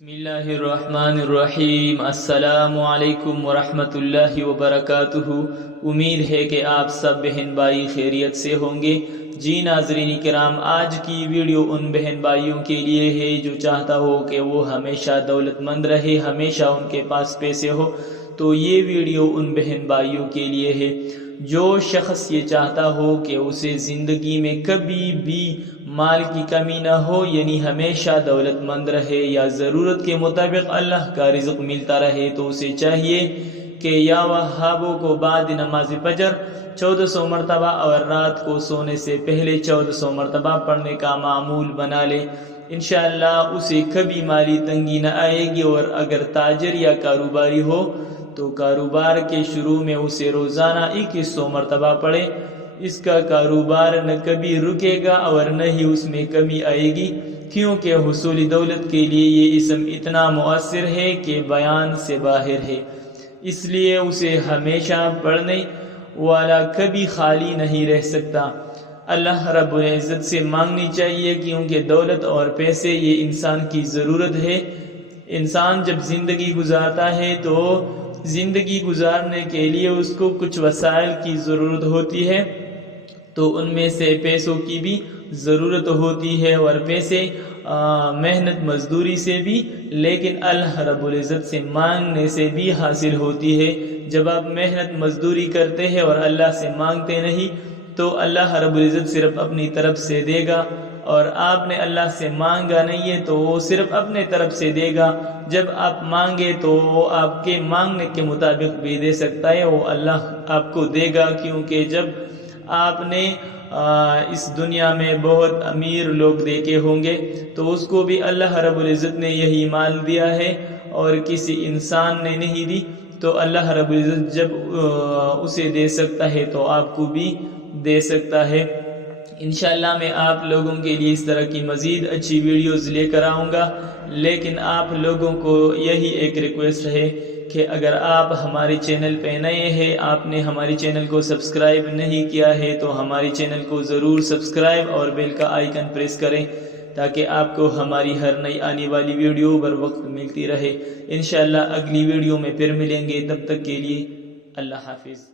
بسم اللہ الرحمن الرحیم۔ السلام علیکم ورحمۃ اللہ وبرکاتہ۔ امید ہے کہ آپ سب بہن بھائی خیریت سے ہوں گے۔ جی ناظرین کرام، آج کی ویڈیو ان بہن بھائیوں کے لیے ہے جو چاہتا ہو کہ وہ ہمیشہ دولت مند رہے، ہمیشہ ان کے پاس پیسے ہو۔ تو یہ ویڈیو ان بہن بھائیوں کے لیے ہے جو شخص یہ چاہتا ہو کہ اسے زندگی میں کبھی بھی مال کی کمی نہ ہو، یعنی ہمیشہ دولت مند رہے یا ضرورت کے مطابق اللہ کا رزق ملتا رہے، تو اسے چاہیے کہ یا وہابوں کو بعد نماز فجر 1400 مرتبہ اور رات کو سونے سے پہلے 1400 مرتبہ پڑھنے کا معمول بنا لے۔ انشاءاللہ اسے کبھی مالی تنگی نہ آئے گی، اور اگر تاجر یا کاروباری ہو تو کاروبار کے شروع میں اسے روزانہ 2100 مرتبہ پڑھے۔ اس کا کاروبار نہ کبھی رکے گا اور نہ ہی اس میں کمی آئے گی، کیونکہ حصول دولت کے لیے یہ اسم اتنا مؤثر ہے کہ بیان سے باہر ہے، اس لیے اسے ہمیشہ پڑھنے والا کبھی خالی نہیں رہ سکتا۔ اللہ رب العزت سے مانگنی چاہیے، کیونکہ دولت اور پیسے یہ انسان کی ضرورت ہے۔ انسان جب زندگی گزارتا ہے تو زندگی گزارنے کے لیے اس کو کچھ وسائل کی ضرورت ہوتی ہے، تو ان میں سے پیسوں کی بھی ضرورت ہوتی ہے، اور پیسے محنت مزدوری سے بھی، لیکن اللہ رب العزت سے مانگنے سے بھی حاصل ہوتی ہے۔ جب آپ محنت مزدوری کرتے ہیں اور اللہ سے مانگتے نہیں، تو اللہ رب العزت صرف اپنی طرف سے دے گا، اور آپ نے اللہ سے مانگا نہیں ہے تو وہ صرف اپنے طرف سے دے گا۔ جب آپ مانگے تو وہ آپ کے مانگنے کے مطابق بھی دے سکتا ہے، وہ اللہ آپ کو دے گا، کیونکہ جب آپ نے اس دنیا میں بہت امیر لوگ دیکھے ہوں گے تو اس کو بھی اللہ رب العزت نے یہی مال دیا ہے اور کسی انسان نے نہیں دی، تو اللہ رب العزت جب اسے دے سکتا ہے تو آپ کو بھی دے سکتا ہے۔ انشاءاللہ میں آپ لوگوں کے لیے اس طرح کی مزید اچھی ویڈیوز لے کر آؤں گا، لیکن آپ لوگوں کو یہی ایک ریکویسٹ ہے کہ اگر آپ ہمارے چینل پہ نئے ہیں، آپ نے ہماری چینل کو سبسکرائب نہیں کیا ہے، تو ہماری چینل کو ضرور سبسکرائب اور بیل کا آئیکن پریس کریں، تاکہ آپ کو ہماری ہر نئی آنے والی ویڈیو بر وقت ملتی رہے۔ انشاءاللہ اگلی ویڈیو میں پھر ملیں گے، تب تک کے لیے اللہ حافظ۔